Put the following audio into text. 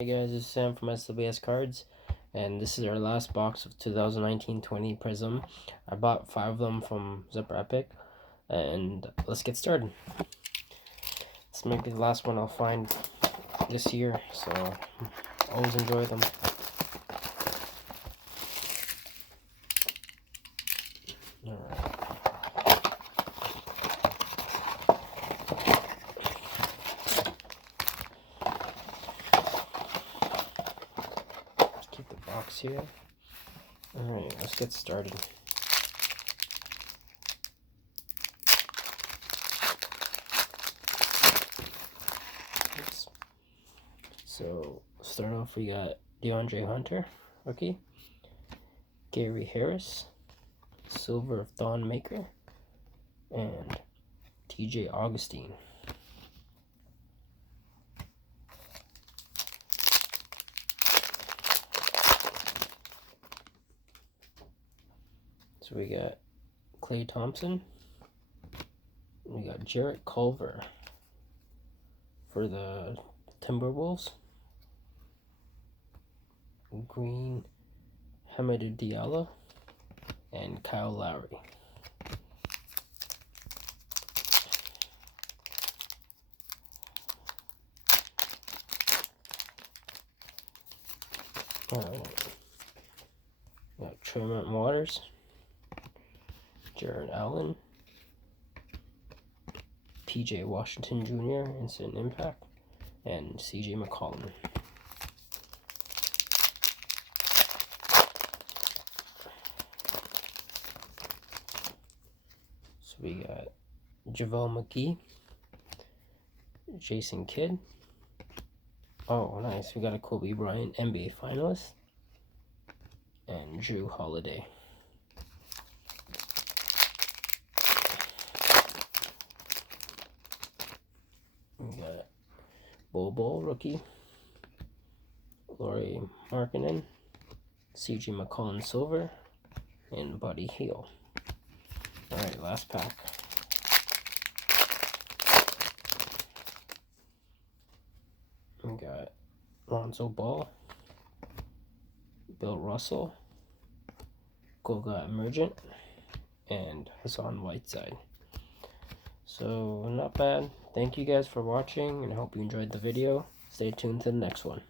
Hey guys, this is Sam from SWS Cards, and this is our last box of 2019-20 Prizm. I bought 5 of them from Zipper Epic, and let's get started. This might be the last one I'll find this year, so always enjoy them. Alright. Keep the box here. Alright, let's get started. Oops. So, start off, we got DeAndre Hunter, rookie. Gary Harris, Silver of Dawn Maker, and TJ Augustine. So we got Klay Thompson. We got Jarrett Culver for the Timberwolves. Green Hamidou Diallo and Kyle Lowry. Got Tremont Waters, Jared Allen, PJ Washington Jr. Instant Impact, and CJ McCollum. So we got JaVale McGee, Jason Kidd. Oh, nice. We got a Kobe Bryant NBA finalist, and Drew Holiday. We got Bol rookie, Lauri Markkanen, CJ McCollum Silver, and Buddy Hield. Alright, last pack. We got Lonzo Ball, Bill Russell, Goga Emergent, and Hassan Whiteside. So, not bad. Thank you guys for watching, and I hope you enjoyed the video. Stay tuned to the next one.